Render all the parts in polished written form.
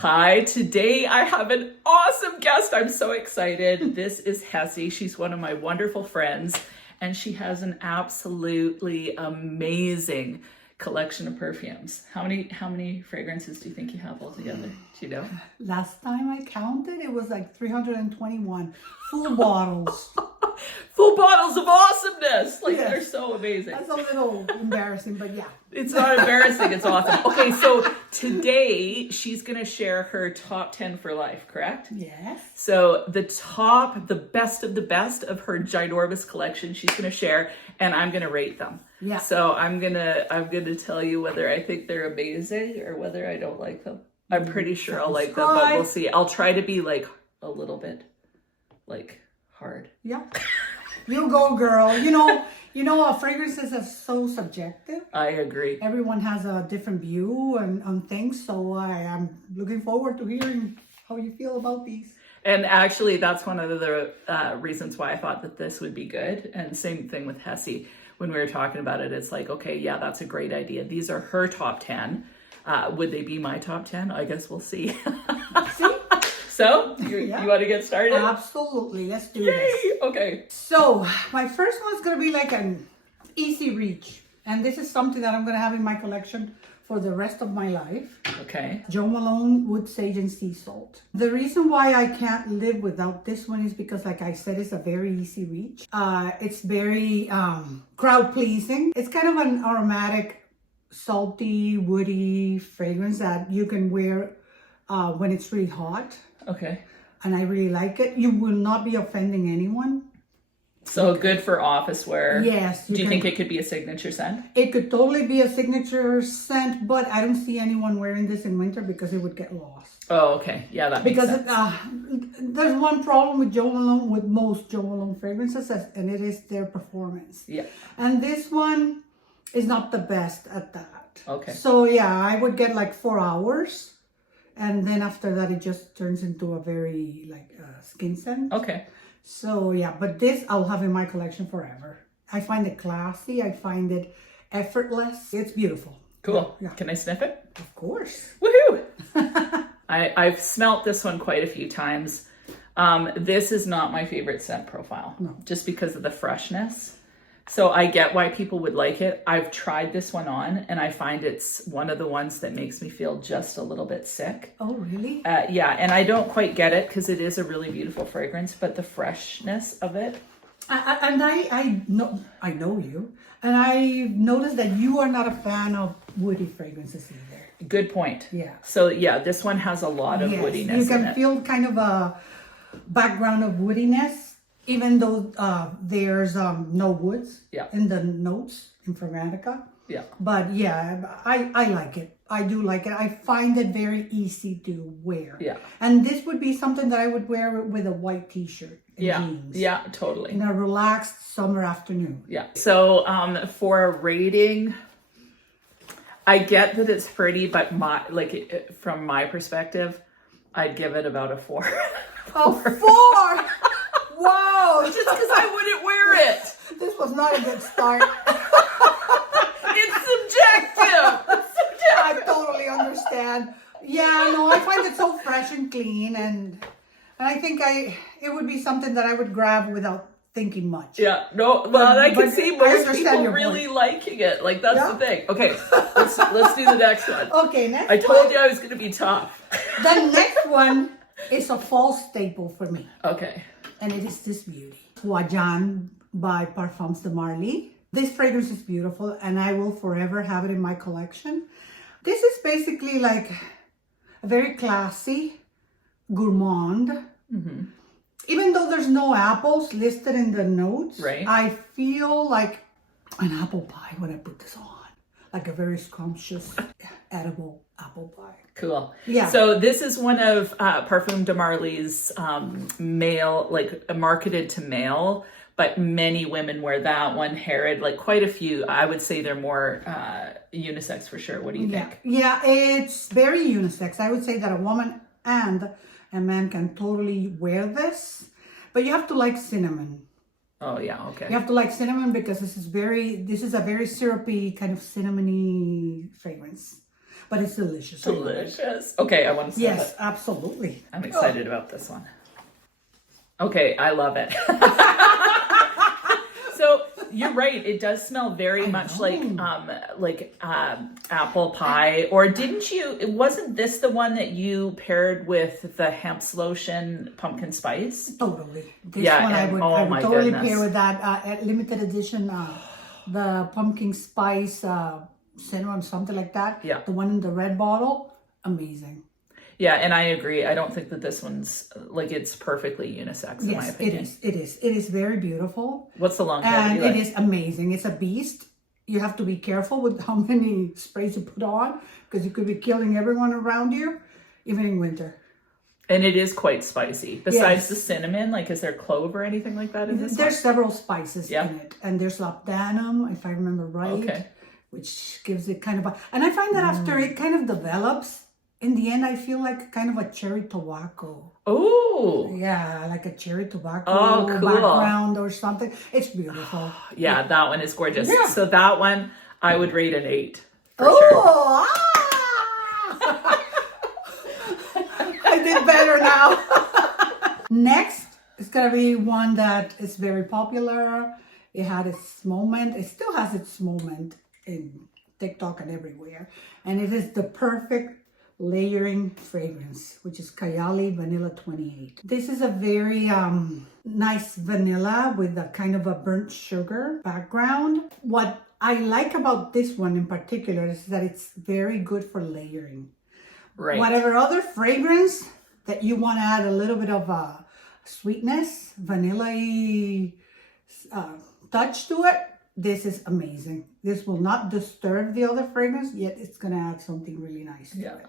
Hi, today I have an awesome guest. I'm so excited. This is Hessie. She's one of my wonderful friends, and she has an absolutely amazing collection of perfumes. How many fragrances do you think you have altogether? Do you know? Last time I counted, it was like 321 full bottles. Full bottles of awesomeness. Like, yes. They're so amazing. That's a little embarrassing, but yeah. It's not embarrassing. It's awesome. Okay, so today she's going to share her top 10 for life, correct? Yes. So the best of the best of her ginormous collection she's going to share, and I'm going to rate them. Yeah. So I'm going to tell you whether I think they're amazing or whether I don't like them. I'm pretty sure I'll like them, but we'll see. I'll try to be like a little bit like hard. Yeah. You go, girl. You know, fragrances are so subjective. I agree. Everyone has a different view on things, so I am looking forward to hearing how you feel about these. And actually, that's one of the reasons why I thought that this would be good. And same thing with Hessie. When we were talking about it, it's like, okay, yeah, that's a great idea. These are her top 10. Would they be my top 10? I guess we'll see. See? So, you want to get started? Absolutely. Let's do this. Okay. So, my first one's going to be like an easy reach. And this is something that I'm going to have in my collection for the rest of my life. Okay. Jo Malone Wood Sage and Sea Salt. The reason why I can't live without this one is because, like I said, it's a very easy reach. It's very crowd pleasing. It's kind of an aromatic, salty, woody fragrance that you can wear when it's really hot. Okay. And I really like it. You will not be offending anyone. So good for office wear. Yes. Do you think it could be a signature scent? It could totally be a signature scent, but I don't see anyone wearing this in winter because it would get lost. Oh, okay. Yeah, that makes sense. There's one problem with Jo Malone, with most Jo Malone fragrances, and it is their performance. Yeah. And this one is not the best at that. Okay. So yeah, I would get like 4 hours. And then after that, it just turns into a very like skin scent. Okay. So yeah, but this I'll have in my collection forever. I find it classy. I find it effortless. It's beautiful. Cool. Yeah. Can I sniff it? Of course. Woohoo! I've smelt this one quite a few times. This is not my favorite scent profile. No. Just because of the freshness. So I get why people would like it. I've tried this one on, and I find it's one of the ones that makes me feel just a little bit sick. Oh, really? Yeah, and I don't quite get it because it is a really beautiful fragrance, but the freshness of it. I know you, and I noticed that you are not a fan of woody fragrances either. Good point. Yeah. So yeah, this one has a lot of woodiness. You can feel kind of a background of woodiness. Even though there's no woods in the notes in Fragrantica. Yeah. But yeah, I like it. I do like it. I find it very easy to wear. Yeah. And this would be something that I would wear with a white t-shirt and jeans. Yeah, totally. In a relaxed summer afternoon. Yeah. So for a rating, I get that it's pretty, but from my perspective, I'd give it about a 4. A 4? Wow! Just because I wouldn't wear it. This was not a good start. It's subjective. I totally understand. Yeah, no, I find it so fresh and clean, and I think it would be something that I would grab without thinking much. Yeah, no, well, I can see most people really liking it. Like, that's the thing. Okay, let's do the next one. Okay, next I told you I was going to be tough. The next one is a fall staple for me. Okay. And it is this beauty. Wajan by Parfums de Marly. This fragrance is beautiful, and I will forever have it in my collection. This is basically like a very classy gourmand. Mm-hmm. Even though there's no apples listed in the notes, I feel like an apple pie when I put this on. Like a very scrumptious, edible apple pie. Cool. Yeah. So this is one of Parfums de Marly's male, like marketed to male, but many women wear that one. Herod, like quite a few. I would say they're more unisex for sure. What do you think? Yeah, it's very unisex. I would say that a woman and a man can totally wear this, but you have to like cinnamon. Oh yeah, okay. You have to like cinnamon because this is a very syrupy kind of cinnamony fragrance. but it's delicious. Delicious. Okay, I want to smell Yes, it. absolutely. I'm excited about this one. Okay, I love it. So you're right. It does smell very much like apple pie. Or didn't you? Wasn't this the one that you paired with the hemp's lotion pumpkin spice? Totally. This Yeah, one and, I would totally goodness. pair with that limited edition, the pumpkin spice cinnamon, something like that. Yeah. The one in the red bottle, amazing. Yeah, and I agree. I don't think that this one's like it's perfectly unisex in my opinion. It is very beautiful. What's the longevity And like? it is amazing. It's a beast. You have to be careful with how many sprays you put on because you could be killing everyone around you, even in winter. And it is quite spicy. Besides Yes. the cinnamon, like is there clove or anything like that in this There's one? several spices Yeah. in it. And there's labdanum, if I remember right. Okay. Which gives it kind of a... And I find that after it kind of develops, in the end, I feel like kind of a cherry tobacco. Oh. Yeah, like a cherry tobacco Oh, cool. background or something. It's beautiful. Yeah, that one is gorgeous. Yeah. So that one, I would rate an 8. For sure. Ah! I did better now. Next, it's gonna be one that is very popular. It had its moment. It still has its moment in TikTok and everywhere. And it is the perfect layering fragrance, which is KAYALI Vanilla 28. This is a very nice vanilla with a kind of a burnt sugar background. What I like about this one in particular is that it's very good for layering. Right. Whatever other fragrance that you want to add a little bit of sweetness, vanilla-y touch to it, this is amazing. This will not disturb the other fragrance, yet it's going to add something really nice to it.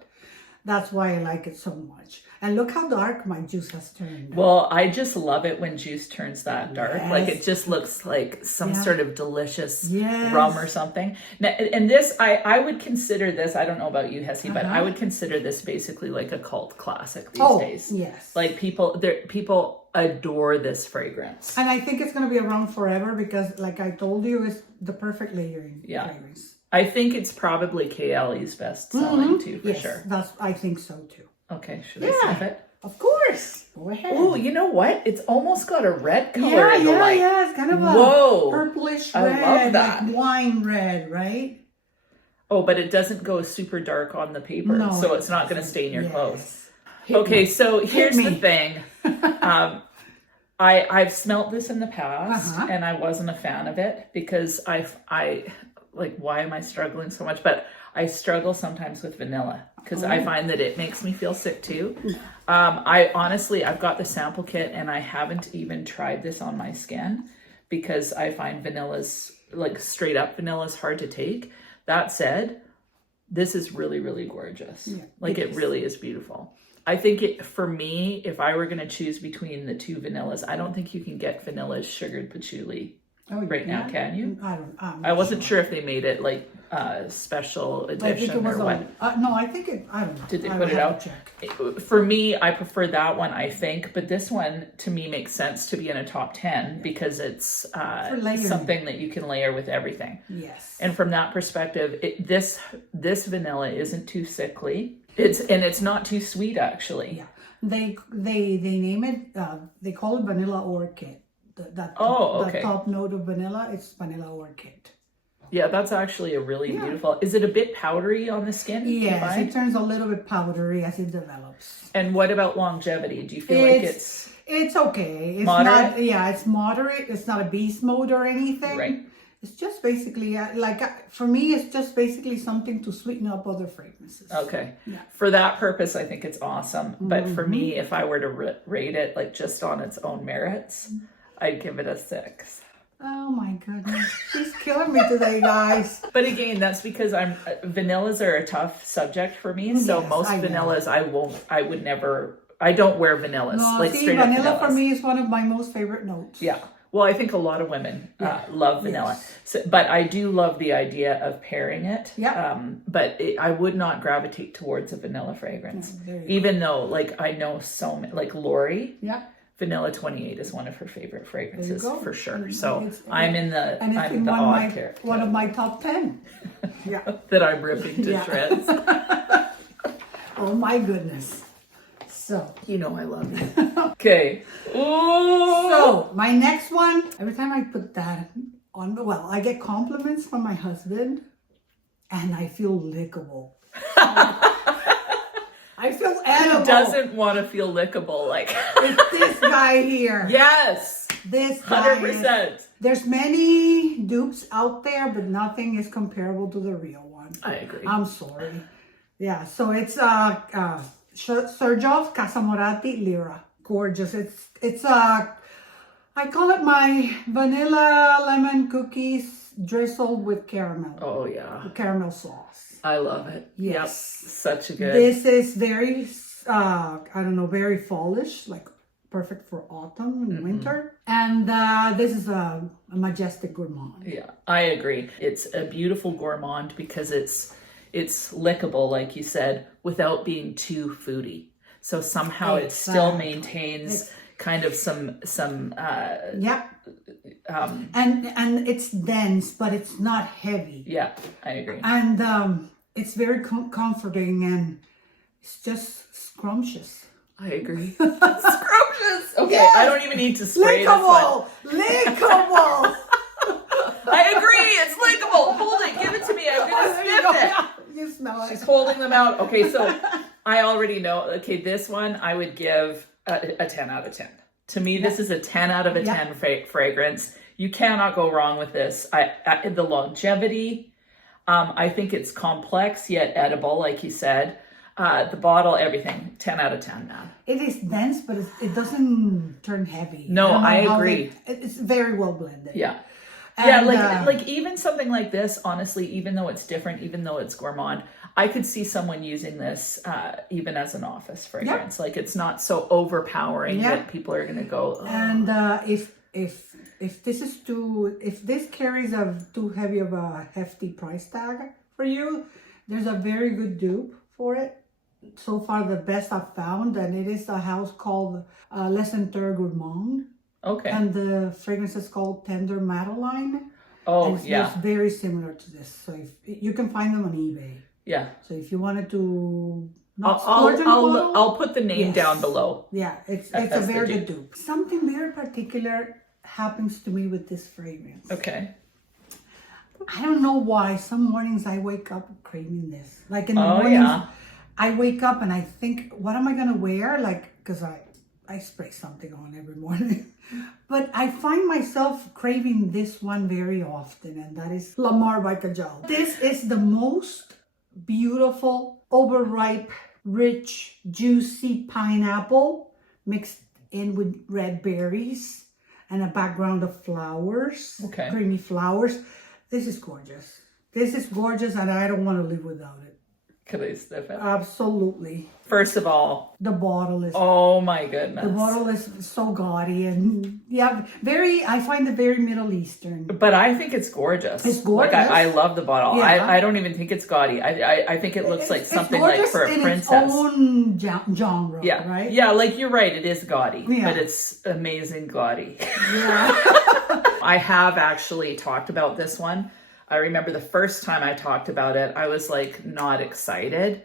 That's why I like it so much. And look how dark my juice has turned. Well, I just love it when juice turns that dark. Yes. Like it just looks like some sort of delicious Yes. rum or something. Now, and this, I would consider this, I don't know about you, Hessie, but I would consider this basically like a cult classic these days. Yes. Like people adore this fragrance. And I think it's going to be around forever because, like I told you, it's the perfect layering fragrance. I think it's probably KAYALI's best selling too, for sure. I think so too. Okay, should I sniff it? Of course. Go ahead. Oh, you know what? It's almost got a red color in the light. Yeah. It's kind of a purplish red, I love that. like wine red, right? Oh, but it doesn't go super dark on the paper, No, so it it's not going to doesn't. stain your Yes. clothes. Hit Okay, me. so here's me. the thing. I've smelt this in the past, and I wasn't a fan of it because I like, why am I struggling so much? But I struggle sometimes with vanilla because I find that it makes me feel sick too. I've got the sample kit and I haven't even tried this on my skin because I find vanilla's, like straight up vanilla's hard to take. That said, this is really, really gorgeous. Yeah, like it really is beautiful. I think for me, if I were going to choose between the two vanillas, I don't think you can get vanilla's sugared patchouli now, can you? I wasn't sure if they made it like special edition or what. No, I think it, I don't know. Did they put it out? For me, I prefer that one, I think. But this one, to me, makes sense to be in a top 10 because it's something that you can layer with everything. Yes. And from that perspective, this vanilla isn't too sickly. It's not too sweet, actually. Yeah. They name it, they call it vanilla orchid. The top note of vanilla, it's vanilla orchid. Yeah, that's actually a really beautiful. Is it a bit powdery on the skin? Yes, it turns a little bit powdery as it develops. And what about longevity? Do you feel like it's okay? It's moderate? It's moderate. It's not a beast mode or anything. Right. It's just basically for me, it's just basically something to sweeten up other fragrances. Okay. Yeah. For that purpose, I think it's awesome. But for me, if I were to rate it like just on its own merits, I'd give it a 6. Oh my goodness. She's killing me today, guys. But again, that's because vanillas are a tough subject for me. So most vanillas, I don't wear vanillas. No, like see, straight up vanilla vanillas. for me is one of my most favorite notes. Yeah. Well, I think a lot of women love vanilla. Yes. So, but I do love the idea of pairing it. Yeah. But I would not gravitate towards a vanilla fragrance. Even though, like, I know so many, like Lori. Yeah. Vanilla 28 is one of her favorite fragrances for sure. And I'm in the odd character. One of my top 10. Yeah. that I'm ripping to shreds. Oh my goodness. So, You know I love you. Okay. Ooh. so my next one, every time I put that on, well, I get compliments from my husband and I feel lickable. I feel edible. Who doesn't want to feel lickable? Like, It's this guy here. yes. This guy 100%. There's many dupes out there, but nothing is comparable to the real one. I agree. I'm sorry. Yeah, so it's XERJOFF Casamorati LIRA. Gorgeous. It's I call it my vanilla lemon cookies drizzled with caramel. Oh yeah. Caramel sauce. I love it. Yes. Yep. Such a good. This is very I don't know, very fallish, like perfect for autumn and winter. And this is a majestic gourmand. Yeah, I agree. It's a beautiful gourmand because it's lickable, like you said, without being too foodie. So somehow it still maintains kind of some yeah. And it's dense, but it's not heavy. Yeah, I agree. And it's very comforting, and it's just scrumptious. I agree. Scrumptious. Okay, Yes. I don't even need to spray Lickable! this one. Lickable! I agree. It's lickable. Hold it. Give it to me. I'm gonna sniff it. You smell it. She's holding them out. Okay, so I already know. Okay, this one I would give a 10 out of 10. To me, this is a 10 out of a 10 fragrance. You cannot go wrong with this. The longevity, I think it's complex yet edible, like you said. The bottle, everything, 10 out of 10, man. It is dense, but it doesn't turn heavy. No, I don't know how agree. It's very well blended. Yeah. And, like even something like this, honestly, even though it's different, even though it's gourmand, I could see someone using this even as an office fragrance. Like it's not so overpowering that people are going to go. Oh. And if this carries too heavy of a hefty price tag for you, there's a very good dupe for it. So far, the best I've found, and it is a house called Les Senteurs Gourmands. Okay. And the fragrance is called TENDRE Mabelline. Oh, and yeah. It's very similar to this. So if you can find them on eBay. Yeah. So if you wanted to I'll put the name down below. Yeah, it's a very good dupe. Something very particular happens to me with this fragrance. Okay. I don't know why. Some mornings I wake up craving this. Like in the mornings, I wake up and I think, what am I going to wear? Like, because I spray something on every morning. But I find myself craving this one very often, and that is LAMAR by KAJAL. This is the most beautiful, overripe, rich, juicy pineapple mixed in with red berries and a background of flowers, creamy flowers. This is gorgeous. This is gorgeous, and I don't want to live without it. Can I sniff it? Absolutely. First of all, the bottle is... Oh my goodness. The bottle is so gaudy and I find it very Middle Eastern. But I think it's gorgeous. It's gorgeous. Like I love the bottle. Yeah. I don't even think it's gaudy. I think it looks like something like for a princess. It's own genre, yeah. right? Yeah, like you're right. It is gaudy, but it's amazing gaudy. Yeah. I have actually talked about this one. I remember the first time I talked about it, I was like not excited.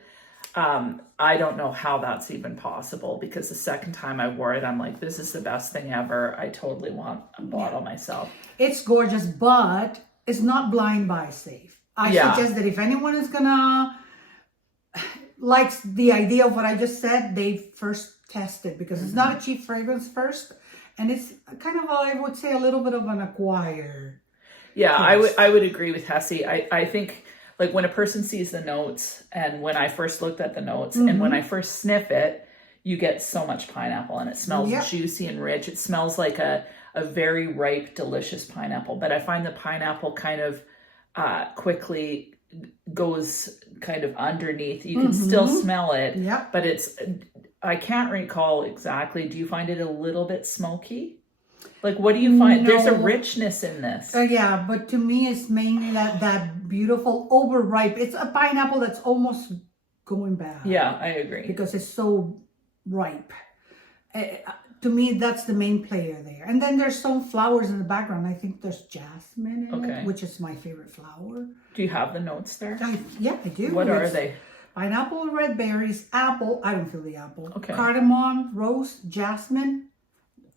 I don't know how that's even possible, because the second time I wore it, I'm like, this is the best thing ever. I totally want a bottle myself. It's gorgeous, but it's not blind buy safe. I suggest that if anyone is gonna likes the idea of what I just said, they first test it, because it's not a cheap fragrance first, and it's kind of, I would say, a little bit of an acquired. Yeah, I would agree with Hessie. I think like when a person sees the notes, and when I first looked at the notes, and when I first sniff it, you get so much pineapple, and it smells juicy and rich. It smells like a very ripe, delicious pineapple. But I find the pineapple kind of quickly goes kind of underneath. You can still smell it, but it's, I can't recall exactly. Do you find it a little bit smoky? Like, what do you find? No. There's a richness in this. Yeah, but to me, it's mainly that beautiful overripe. It's a pineapple that's almost going bad. Yeah, I agree. Because it's so ripe. To me, that's the main player there. And then there's some flowers in the background. I think there's jasmine in it, which is my favorite flower. Do you have the notes there? Yeah, I do. What are they? Pineapple, red berries, apple. I don't feel the apple. Okay. Cardamom, rose, jasmine.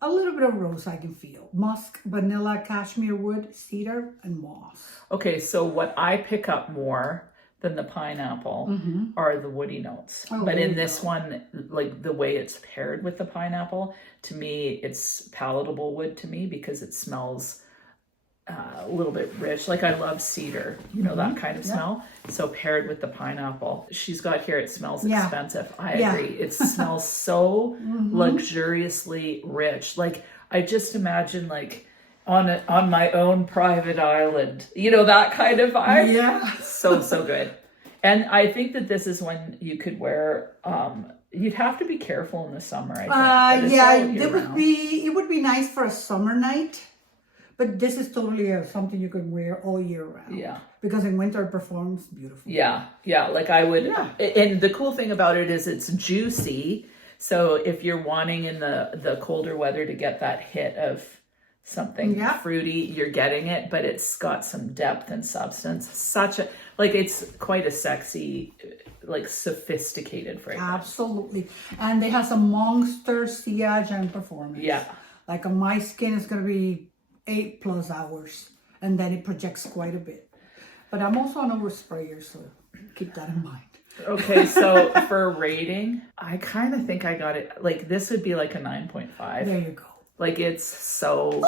A little bit of rose I can feel. Musk, vanilla, cashmere wood, cedar, and moss. Okay, so what I pick up more than the pineapple are the woody notes. Oh, but in this one, like the way it's paired with the pineapple, to me, it's palatable wood to me because it smells a little bit rich. Like I love cedar, you know, that kind of smell. So paired with the pineapple. She's got here, it smells expensive. I agree. It smells so luxuriously rich. Like I just imagine like on my own private island, you know, that kind of vibe. Yeah. So good. And I think that this is one you could wear, you'd have to be careful in the summer, I think. It would be nice for a summer night, but this is totally something you can wear all year round. Yeah. Because in winter it performs beautifully. Yeah. Like I would, and the cool thing about it is it's juicy. So if you're wanting in the colder weather to get that hit of something fruity, you're getting it, but it's got some depth and substance. It's quite a sexy, like sophisticated fragrance. Absolutely. And they have some monster sillage and performance. Yeah. Like on my skin, it's going to be 8+ hours, and then it projects quite a bit. But I'm also an oversprayer, so keep that in mind. Okay, so for a rating, I kind of think I got it, like this would be like a 9.5. There you go. Like it's so,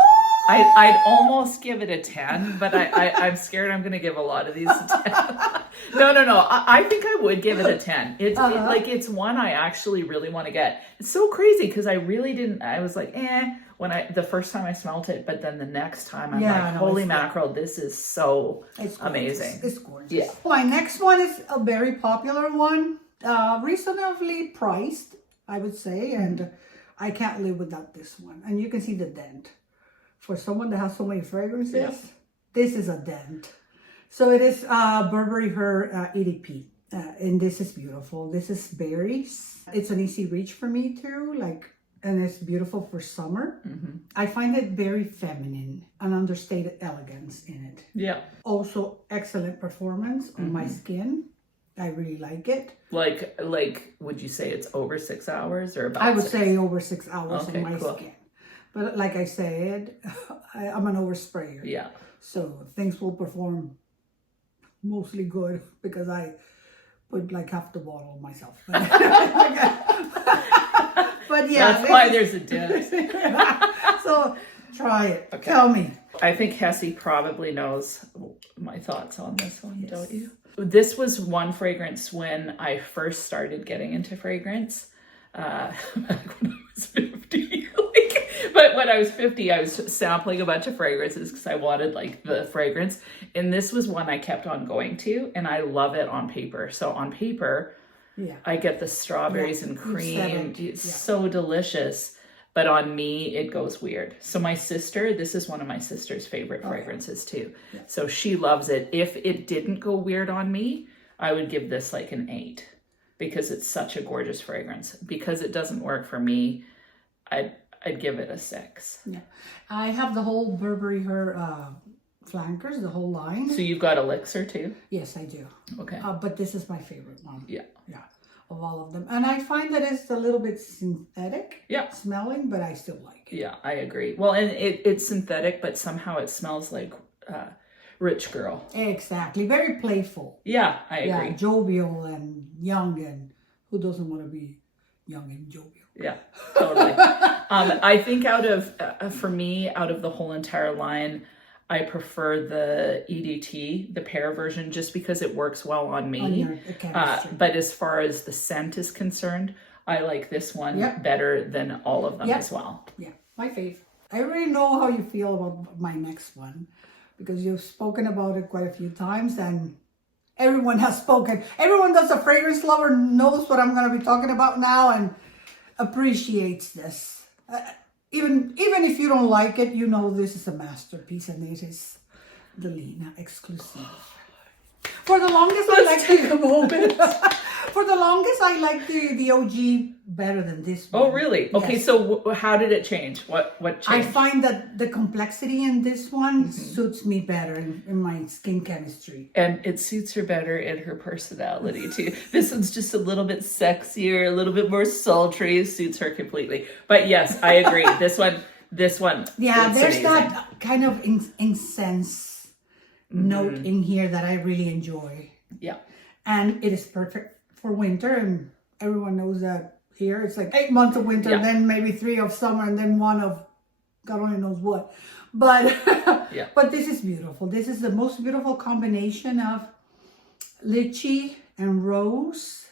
I'd almost give it a 10, but I'm scared I'm going to give a lot of these a 10. No. I think I would give it a 10. It's one I actually really want to get. It's so crazy because I really didn't, I was like, when the first time I smelled it, but then the next time I'm like, holy mackerel, this is so amazing. It's gorgeous. Yeah. My next one is a very popular one, reasonably priced, I would say, and I can't live without this one. And you can see the dent. For someone that has so many fragrances, this is a dent. So it is Burberry Her EDP. And this is beautiful. This is berries. It's an easy reach for me too. And it's beautiful for summer. I find it very feminine, an understated elegance in it. Yeah. Also excellent performance on my skin. I really like it. Like, would you say it's over 6 hours or about? I would say over 6 hours on my cool. skin. But like I said, I'm an oversprayer. Yeah. So things will perform mostly good because I put like half the bottle myself. But yeah. That's why there's a dent. So try it. Okay. Tell me. I think Hessie probably knows my thoughts on this one, don't you? This was one fragrance when I first started getting into fragrance, back when I was 50. But when I was 50, I was sampling a bunch of fragrances because I wanted like the fragrance. And this was one I kept on going to, and I love it on paper. So on paper, I get the strawberries and cream. It's so delicious. But on me, it goes weird. So my sister, this is one of my sister's favorite fragrances too. Yeah. So she loves it. If it didn't go weird on me, I would give this like an 8 because it's such a gorgeous fragrance. Because it doesn't work for me, I'd give it a 6. Yeah. I have the whole Burberry Her flankers, the whole line. So you've got Elixir too? Yes, I do. Okay. But this is my favorite one. Yeah. Of all of them. And I find that it's a little bit synthetic smelling, but I still like it. Yeah, I agree. Well, and it's synthetic, but somehow it smells like rich girl. Exactly. Very playful. Yeah, I agree. Yeah, jovial and young, and who doesn't want to be young and jovial? Yeah, totally. I think for me, out of the whole entire line, I prefer the EDT, the pear version, just because it works well on me. But as far as the scent is concerned, I like this one better than all of them as well. Yeah, my fave. I already know how you feel about my next one because you've spoken about it quite a few times and everyone has spoken. Everyone that's a fragrance lover knows what I'm going to be talking about now and appreciates this. Even if you don't like it, you know this is a masterpiece, and it is DELINA EXCLUSIF. For the longest, Let's take a moment. For the longest, I like the OG better than this one. Oh, really? Okay, yes. so how did it change? What changed? I find that the complexity in this one suits me better in my skin chemistry. And it suits her better in her personality too. This one's just a little bit sexier, a little bit more sultry, suits her completely. But yes, I agree. This one. Yeah, there's amazing. that kind of incense note in here that I really enjoy. Yeah. And it is perfect for winter, and everyone knows that here it's like 8 months of winter, Yeah. then maybe 3 of summer, and then 1 of God only knows what. But Yeah. but this is beautiful. This is the most beautiful combination of lychee and rose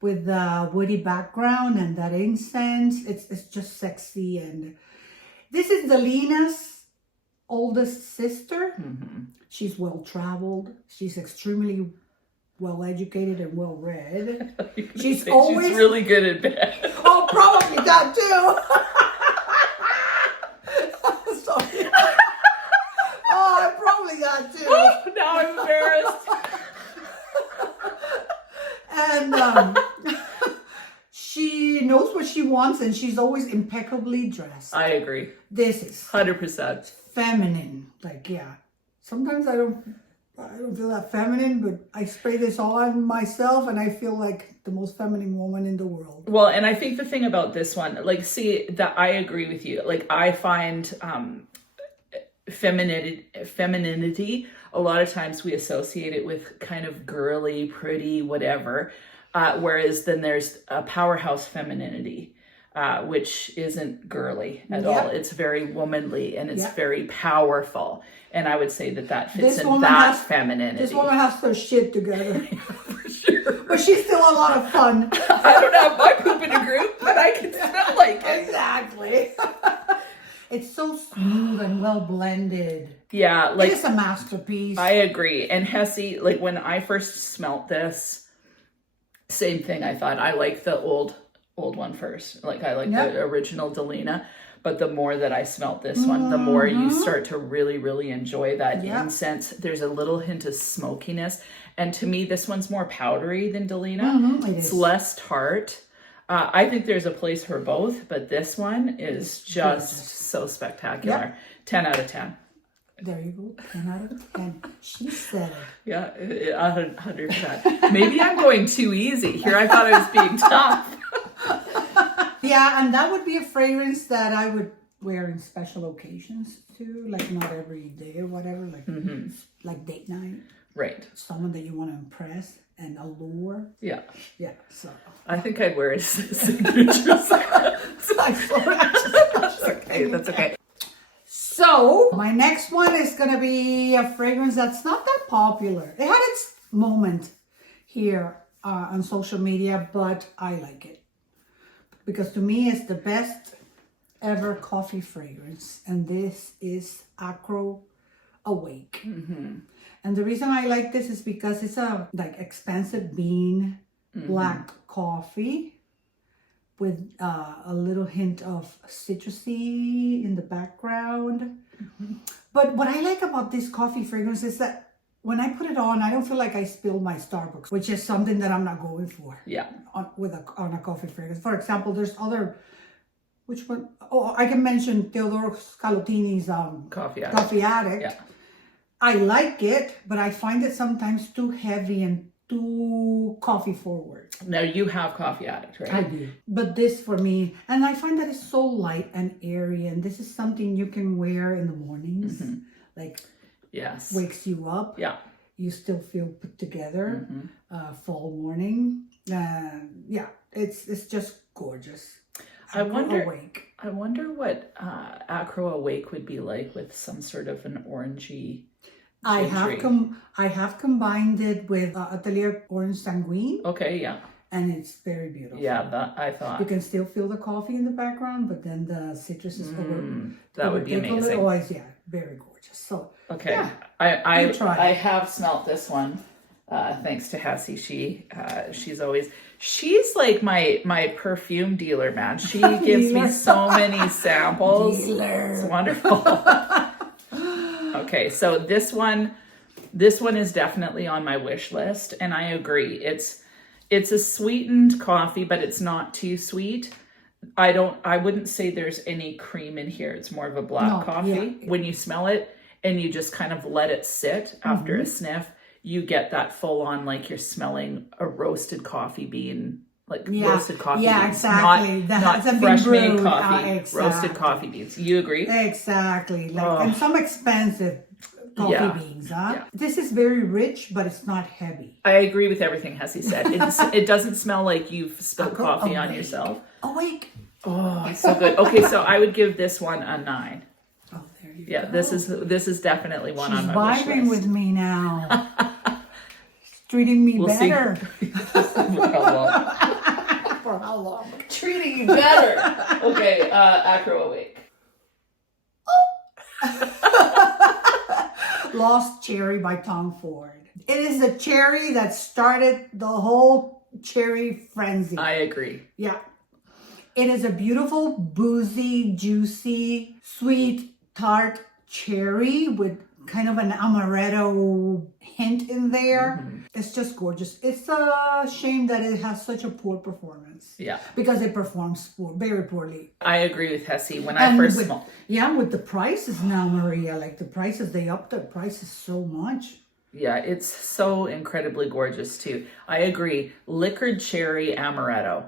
with the woody background and that incense. It's just sexy. And this is DELINA's oldest sister. She's well traveled. She's extremely well educated and well read. She's always really good at bed. Oh, probably that too. Sorry. Oh, I probably got too. Now I'm embarrassed. And she knows what she wants, and she's always impeccably dressed. I agree. This is 100%. feminine. Like, yeah. Sometimes I don't feel that feminine, but I spray this on myself and I feel like the most feminine woman in the world. Well, and I think the thing about this one, like, see, that I agree with you. Like, I find femininity, a lot of times we associate it with kind of girly, pretty, whatever. Whereas then there's a powerhouse femininity, which isn't girly at all. It's very womanly and it's very powerful. And I would say that fits in that femininity. This woman has her shit together. For sure. But she's still a lot of fun. I don't have my poop in a group, but I can smell like it. Exactly. It's so smooth and well blended. Yeah, like, it's a masterpiece. I agree. And Hessie, like, when I first smelt this, same thing. I thought I like the old one first. Like, I like the original DELINA. But the more that I smelt this one, the more you start to really, really enjoy that incense. There's a little hint of smokiness. And to me, this one's more powdery than DELINA. It's less tart. I think there's a place for both, but this one is just so spectacular. 10 out of 10. There you go. 10 out of 10. She said it. Yeah, 100%. Maybe I'm going too easy. Here I thought I was being tough. Yeah, and that would be a fragrance that I would wear in special occasions too. Like, not every day or whatever. Like, like date night. Right. Someone that you want to impress and allure. Yeah. Yeah, so. I think I'd wear it as a signature. That's okay. That's okay. So, my next one is going to be a fragrance that's not that popular. It had its moment here on social media, but I like it. Because to me, it's the best ever coffee fragrance. And this is Acro Awake. And the reason I like this is because it's a like expensive bean black coffee with a little hint of citrusy in the background. But what I like about this coffee fragrance is that when I put it on, I don't feel like I spilled my Starbucks, which is something that I'm not going for. Yeah. On a coffee fragrance. For example, there's other, which one? Oh, I can mention Theodore Scalotini's Coffee Addict. Yeah. I like it, but I find it sometimes too heavy and too coffee forward. Now you have Coffee Addict, right? I do. But this for me, and I find that it's so light and airy, and this is something you can wear in the mornings. Like, yes, wakes you up. Yeah. You still feel put together. Fall morning. Yeah, it's just gorgeous. I wonder what Acro Awake would be like with some sort of an orangey. I have combined it with Atelier Orange Sanguine. Okay, yeah. And it's very beautiful. Yeah, that I thought. You can still feel the coffee in the background, but then the citrus is that would be amazing. Otherwise, yeah, very gorgeous. So okay, yeah, I have smelt this one. Thanks to Hessie. She's like my perfume dealer, man. She gives me so many samples. It's wonderful. Okay, so this one, This one is definitely on my wish list, and I agree. It's a sweetened coffee, but it's not too sweet. I wouldn't say there's any cream in here. It's more of a black coffee. Yeah. When you smell it and you just kind of let it sit after a sniff, you get that full on, like you're smelling a roasted coffee bean, like roasted coffee beans. Exactly. Not fresh made coffee, exactly. Roasted coffee beans. You agree? Exactly. And some expensive coffee beans, huh? Yeah. This is very rich, but it's not heavy. I agree with everything Hessie said. It doesn't smell like you've spilled coffee on yourself. Awake. Oh, it's so good. Okay, so I would give this one a 9. Oh, there you go. Yeah, this is definitely one on my wish list. She's vibing with me now. She's treating me better. For how long? Treating you better. Okay, Acro Awake. Lost Cherry by Tom Ford. It is the cherry that started the whole cherry frenzy. I agree. Yeah. It is a beautiful, boozy, juicy, sweet, tart cherry with kind of an amaretto hint in there. It's just gorgeous. It's a shame that it has such a poor performance. Yeah. Because it performs very poorly. I agree with Hessie. When I first smelled. Yeah, with the prices now, Maria, like the prices, they upped the prices so much. Yeah, it's so incredibly gorgeous too. I agree. Liquored cherry amaretto.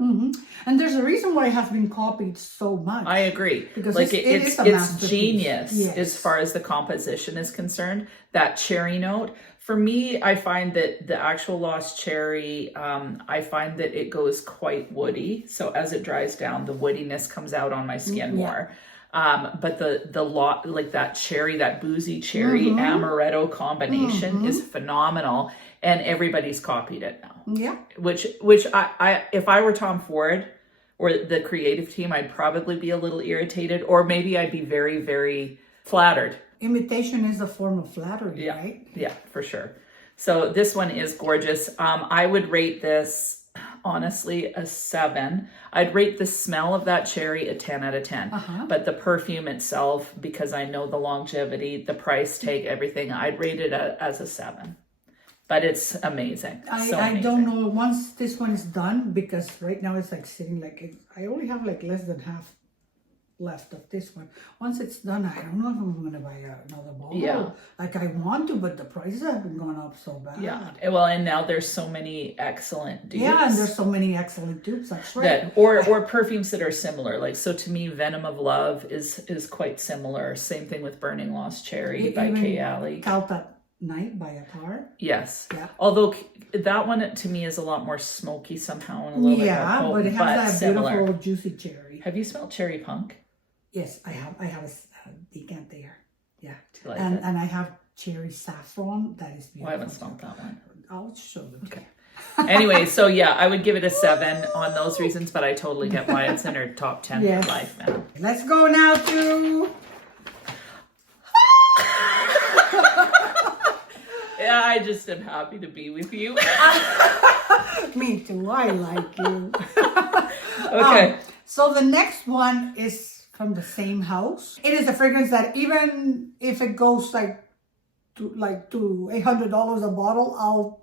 And there's a reason why it has been copied so much. I agree. Because like it's genius as far as the composition is concerned. That cherry note. For me, I find that the actual Lost Cherry, I find that it goes quite woody. So as it dries down, the woodiness comes out on my skin more. But the lot, like that cherry, that boozy cherry amaretto combination is phenomenal, and everybody's copied it now. Yeah. Which I if I were Tom Ford or the creative team, I'd probably be a little irritated, or maybe I'd be very, very flattered. Imitation is a form of flattery, right? Yeah, for sure. So this one is gorgeous. I would rate this, honestly, a 7. I'd rate the smell of that cherry a 10 out of 10. But the perfume itself, because I know the longevity, the price tag, everything, I'd rate it as a 7. But it's amazing. I don't know once this one is done, because right now it's like sitting like, I only have like less than half left of this one. Once it's done, I don't know if I'm going to buy another bottle. Yeah. Like I want to, but the prices have been going up so bad. Yeah. Well, and now there's so many excellent dupes. Yeah, and there's so many excellent dupes. That's right. Or perfumes that are similar. Like, so to me, Venom of Love is quite similar. Same thing with Burning Lost Cherry by KAYALI. Calta Night by Atar. Yes. Yeah. Although that one to me is a lot more smoky somehow and a little bit more potent, but it has that similar. Beautiful juicy cherry. Have you smelled Cherry Punk? Yes, I have a decant there. Yeah. Like and I have Cherry Saffron. That is beautiful. I haven't smelled that one. I'll show you. Okay. Anyway, so yeah, I would give it a 7 on those reasons, but I totally get why it's in her top 10 for life now. Let's go now to... Yeah, I just am happy to be with you. Me too. I like you. Okay. So the next one is from the same house. It is a fragrance that even if it goes like to $800 a bottle, I'll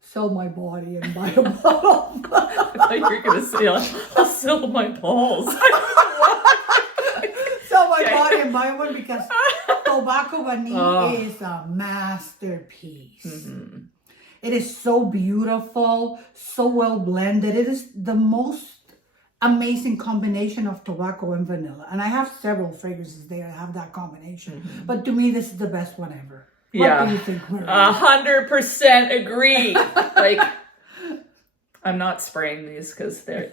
sell my body and buy a bottle. I thought you were going to say, I'll sell my balls. Sell my body and buy one, because Tobacco Vanille is a masterpiece. It is so beautiful, so well blended. It is the most amazing combination of tobacco and vanilla. And I have several fragrances there that have that combination. But to me, this is the best one ever. What do you think, Maria? 100% agree. Like, I'm not spraying these because they're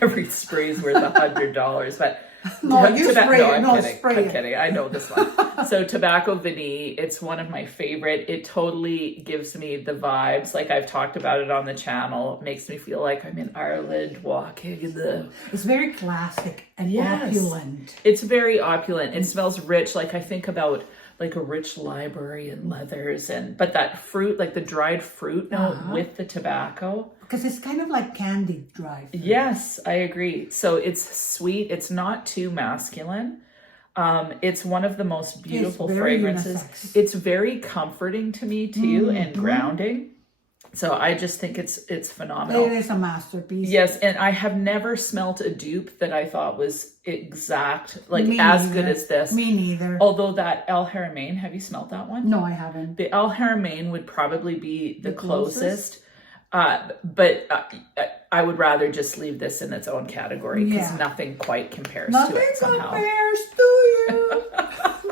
every spray is worth $100. But no, you spray it. No, spray it. I'm kidding. I know this one. So Tobacco Vanille, it's one of my favorite. It totally gives me the vibes. Like I've talked about it on the channel. It makes me feel like I'm in Ireland walking in the... It's very classic and opulent. It's very opulent. It smells rich. Like I think about like a rich library and leathers, but that fruit, like the dried fruit note with the tobacco. Because it's kind of like candied dry fruit. Yes, I agree. So it's sweet. It's not too masculine. It's one of the most beautiful It's very fragrances. unisex. It's very comforting to me too, and grounding. So I just think it's phenomenal. It is a masterpiece. Yes, and I have never smelt a dupe that I thought was exact, like Me as neither. good as this. Me neither. Although that El Haramain, have you smelt that one? No, I haven't. The El Haramain would probably be the closest. But I would rather just leave this in its own category because nothing quite compares to it somehow. Nothing compares to you.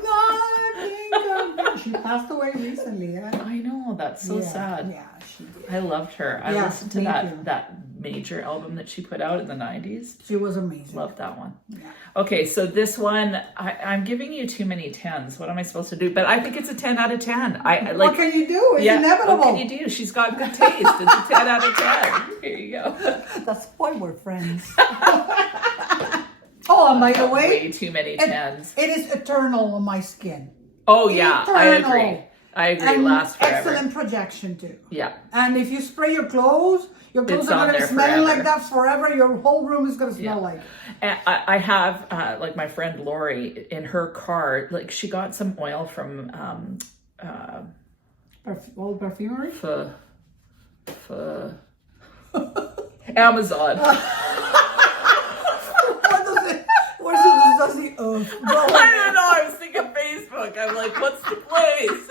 Nothing compares. She passed away recently. I know, that's so sad. Yeah, she did. I loved her. I Yeah, listened to me that too. that major album that she put out in the 90s. She was amazing. Loved that one. Yeah. Okay, so this one, I'm giving you too many 10s. What am I supposed to do? But I think it's a 10 out of 10. I like. What can you do? It's inevitable. What can you do? She's got good taste. It's a 10 out of 10. Here you go. That's why we're friends. Oh, and by the way, Way too many 10s. it is eternal on my skin. Oh, yeah, I Eternal. agree. I agree. And Lasts forever. excellent projection too. Yeah. And if you spray your clothes It's are on going to there smell forever. like that forever. Your whole room is going to smell like. And I have, like my friend Lori, in her car, like she got some oil from Old perfumery? Amazon. Where's it? Does the I don't know. I was thinking Facebook. I'm like, what's the place?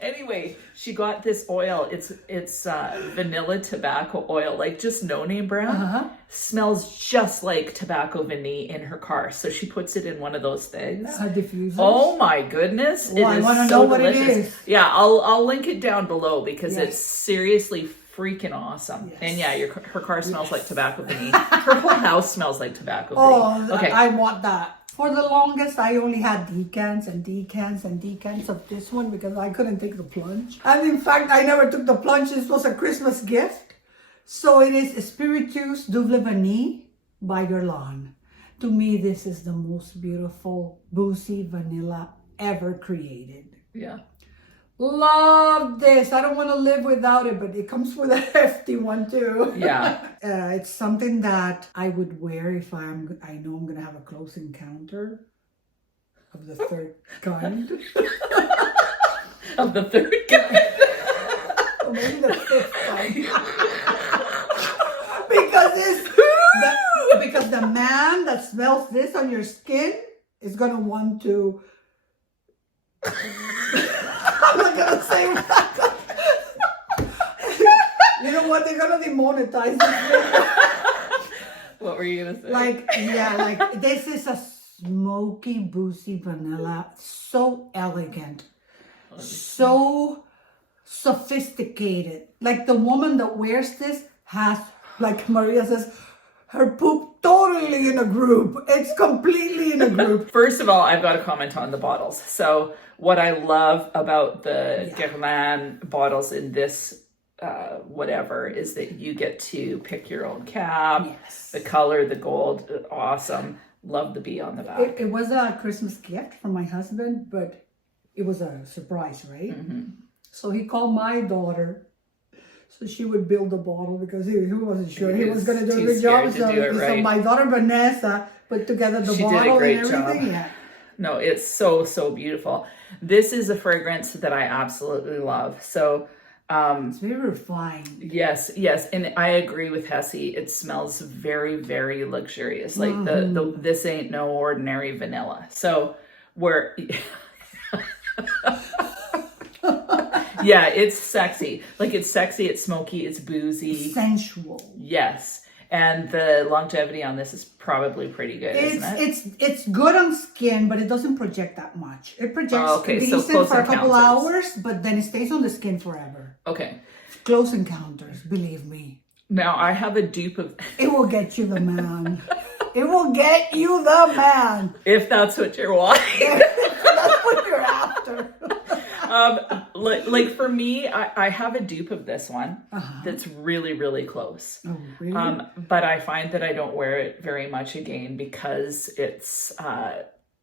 Anyway, she got this oil. It's vanilla tobacco oil, like just no name brand. Smells just like tobacco vanille in her car. So she puts it in one of those things. A diffuser. Oh my goodness! Well, I it wanna is know so what it delicious. is. Yeah, I'll link it down below because Yes. it's seriously freaking awesome. Yes. And yeah, her car smells like tobacco vanille. Her whole house smells like tobacco vanille. Oh, Okay. I want that. For the longest, I only had decants and decants and decants of this one because I couldn't take the plunge. And in fact, I never took the plunge. This was a Christmas gift. So it is Spiritueuse Double Vanille by Guerlain. To me, this is the most beautiful boozy vanilla ever created. Yeah. Love this. I don't want to live without it, but it comes with a hefty one too. Yeah. It's something that I would wear if I know I'm going to have a close encounter of the third kind. Of the third kind. Or maybe the fifth kind. because the man that smells this on your skin is going to want to... I'm not gonna say that. You know what? They're gonna demonetize this. What were you gonna say? Like this is a smoky, boozy vanilla. So elegant, so sophisticated. Like the woman that wears this has, like Maria says, her poop totally in a group. It's completely in a group. First of all, I've got to comment on the bottles. So what I love about the Guerlain bottles in this whatever is that you get to pick your own cap. Yes. The color, the gold, awesome. Love the bee on the back. It was a Christmas gift from my husband, but it was a surprise, right? So he called my daughter so she would build a bottle because he wasn't sure he was going to do a good job. So my daughter Vanessa put together the bottle and everything. Yeah. No, it's so beautiful. This is a fragrance that I absolutely love. So it's very refined. Yes, and I agree with Hessie. It smells very, very luxurious. Like this ain't no ordinary vanilla. So where yeah, it's sexy. Like it's sexy, it's smoky, it's boozy. Sensual. Yes. And the longevity on this is probably pretty good, isn't it? It's good on skin, but it doesn't project that much. It projects decent for a couple hours, but then it stays on the skin forever. Okay. Close encounters, believe me. Now I have a dupe of it will get you the man. It will get you the man. If that's what you're wanting. That's what you're after. Like for me, I have a dupe of this one that's really, really close. Oh, really? But I find that I don't wear it very much again because it's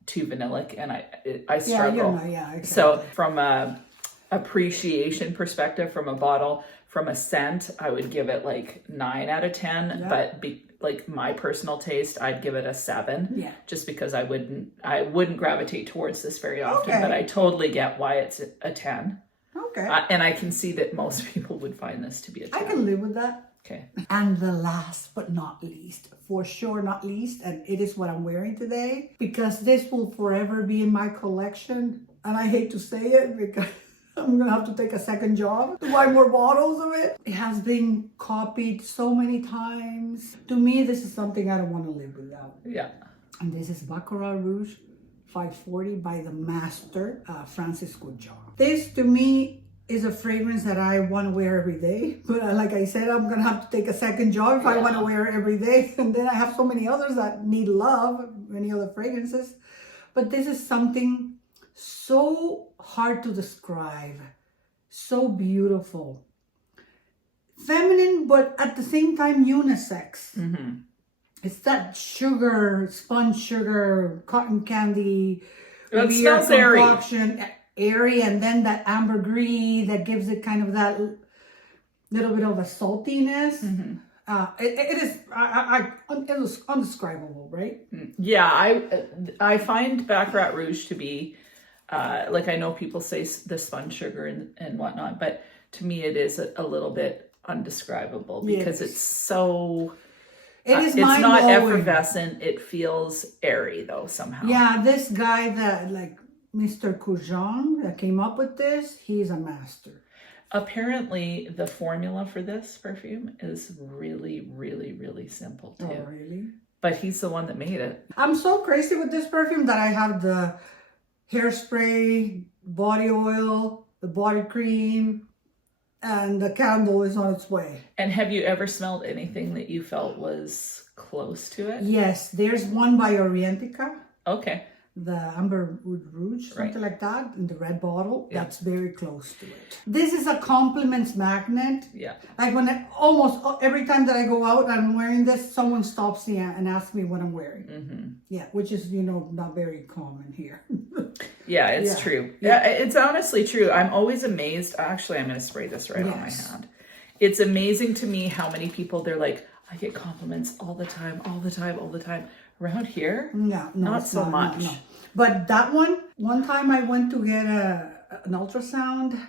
too vanillic and I struggle. Yeah, exactly. So from a appreciation perspective, from a bottle, from a scent, I would give it like 9 out of 10. Yeah. But like my personal taste, I'd give it a 7. Yeah. Just because I wouldn't gravitate towards this very often, Okay. but I totally get why it's a 10. Okay. And I can see that most people would find this to be a 10. I can live with that. Okay. And the last but not least, for sure not least, and it is what I'm wearing today, because this will forever be in my collection. And I hate to say it because I'm gonna have to take a second job to buy more bottles of it. It has been copied so many times. To me, this is something I don't want to live without. Yeah. And this is Baccarat Rouge 540 by the master, Francis Kurkdjian. This to me is a fragrance that I want to wear every day. But like I said, I'm going to have to take a second job if I want to wear it every day. And then I have so many others that need love, many other fragrances. But this is something so hard to describe, so beautiful. Feminine, but at the same time unisex. Mm-hmm. It's that sugar, sponge sugar, cotton candy, It smells airy. Airy, and then that ambergris that gives it kind of that little bit of a saltiness. Mm-hmm. It is undescribable, right? Yeah, I find Baccarat Rouge to be, like I know people say the sponge sugar and whatnot, but to me it is a little bit undescribable because it's so... It's not effervescent. It feels airy though somehow. Yeah, this guy that like Mr. Kurkdjian that came up with this, he's a master. Apparently, the formula for this perfume is really, really, really simple too. Oh, really? But he's the one that made it. I'm so crazy with this perfume that I have the hairspray, body oil, the body cream, and the candle is on its way. And have you ever smelled anything that you felt was close to it? Yes, there's one by Orientica, Okay. the Amber Wood Rouge, something like that, in the red bottle. Yeah. That's very close to it. This is a compliments magnet. Yeah. Like when almost every time that I go out and I'm wearing this, someone stops me and asks me what I'm wearing. Mm-hmm. Yeah, which is, not very common here. Yeah, it's true. Yeah, it's honestly true. I'm always amazed. Actually, I'm going to spray this right on my hand. It's amazing to me how many people, they're like, I get compliments all the time. Around here, No, not so much. No. But that one time I went to get an ultrasound,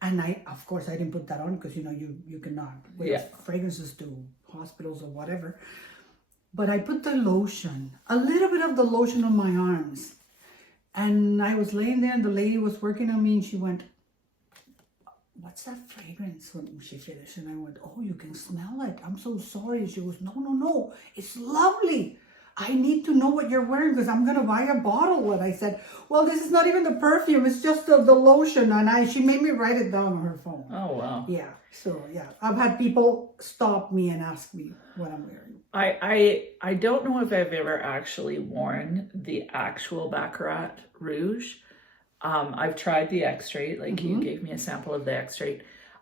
and of course I didn't put that on because you cannot wear fragrances to hospitals or whatever. But I put the lotion, a little bit of the lotion on my arms. And I was laying there and the lady was working on me and she went, "What's that fragrance?" When she finished. And I went, "Oh, you can smell it. I'm so sorry." She goes, No. It's lovely. I need to know what you're wearing because I'm going to buy a bottle. And I said, "Well, this is not even the perfume. It's just the lotion." And she made me write it down on her phone. Oh, wow. Yeah. So, yeah. I've had people stop me and ask me what I'm wearing. I don't know if I've ever actually worn the actual Baccarat Rouge. I've tried the extrait, like you gave me a sample of the extrait.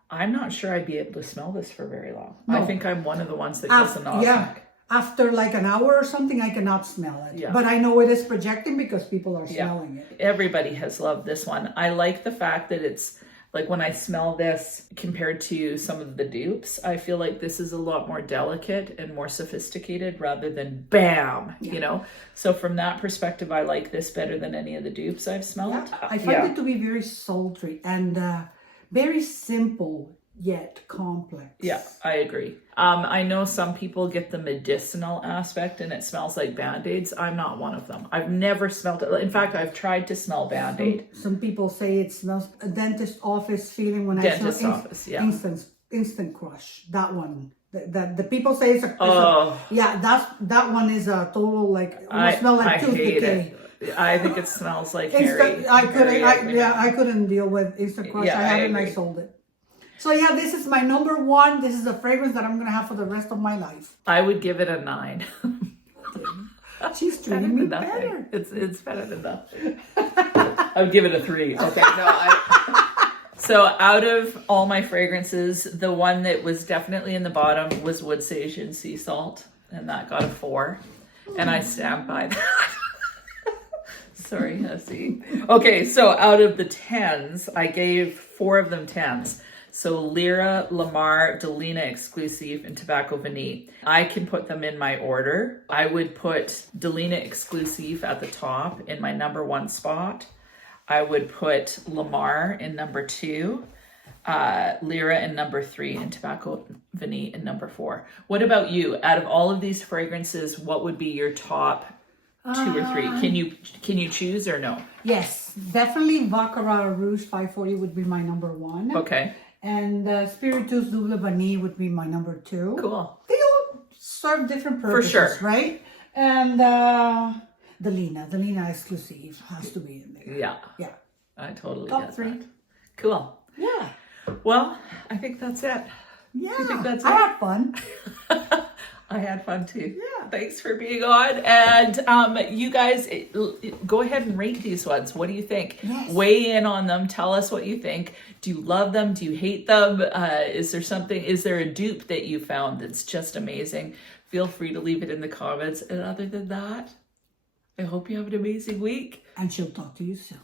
I'm not sure I'd be able to smell this for very long. No. I think I'm one of the ones that gets a nausea. Yeah. After like an hour or something, I cannot smell it. Yeah. But I know it is projecting because people are smelling it. Everybody has loved this one. I like the fact that it's like when I smell this compared to some of the dupes, I feel like this is a lot more delicate and more sophisticated rather than bam, So from that perspective, I like this better than any of the dupes I've smelled. Yeah. I find it to be very sultry and very simple yet complex. Yeah, I agree. I know some people get the medicinal aspect and it smells like Band-Aids. I'm not one of them. I've never smelled it. In fact, I've tried to smell Band-Aid. Some people say it smells a dentist office feeling when dentist I smell office, yeah. Instant Crush. That one. The people say it's that one is a total almost smell like tooth decay. I think it smells like hairy. I couldn't deal with Instant Crush. Yeah, I had it and I sold it. So yeah, this is my number one. This is a fragrance that I'm going to have for the rest of my life. I would give it a 9. She's treating me better. It's better than nothing. I would give it a 3. Okay, no, So out of all my fragrances, the one that was definitely in the bottom was Wood Sage and Sea Salt, and that got a 4. And I stand by that. Sorry, Hussy. Okay, so out of the 10s, I gave 4 of them 10s. So LIRA, LAMAR, DELINA Exclusive, and Tobacco Vanille. I can put them in my order. I would put DELINA Exclusive at the top in my #1 spot. I would put LAMAR in #2, LIRA in #3, and Tobacco Vanille in #4. What about you? Out of all of these fragrances, what would be your top 2 or 3? Can you choose or no? Yes, definitely Baccarat Rouge 540 would be my #1. Okay. And Spiritus Double Vanille would be my #2. Cool. They all serve different purposes, For sure. right? And DELINA Exclusive has to be in there. Yeah. Yeah. I totally Top get 3. that. Cool. Yeah. Well, I think that's it. Yeah. I think that's I it. had fun. I had fun too. Yeah. Thanks for being on. And you guys, go ahead and rate these ones. What do you think? Yes. Weigh in on them. Tell us what you think. Do you love them? Do you hate them? Is there a dupe that you found that's just amazing? Feel free to leave it in the comments. And other than that, I hope you have an amazing week. And she'll talk to you soon.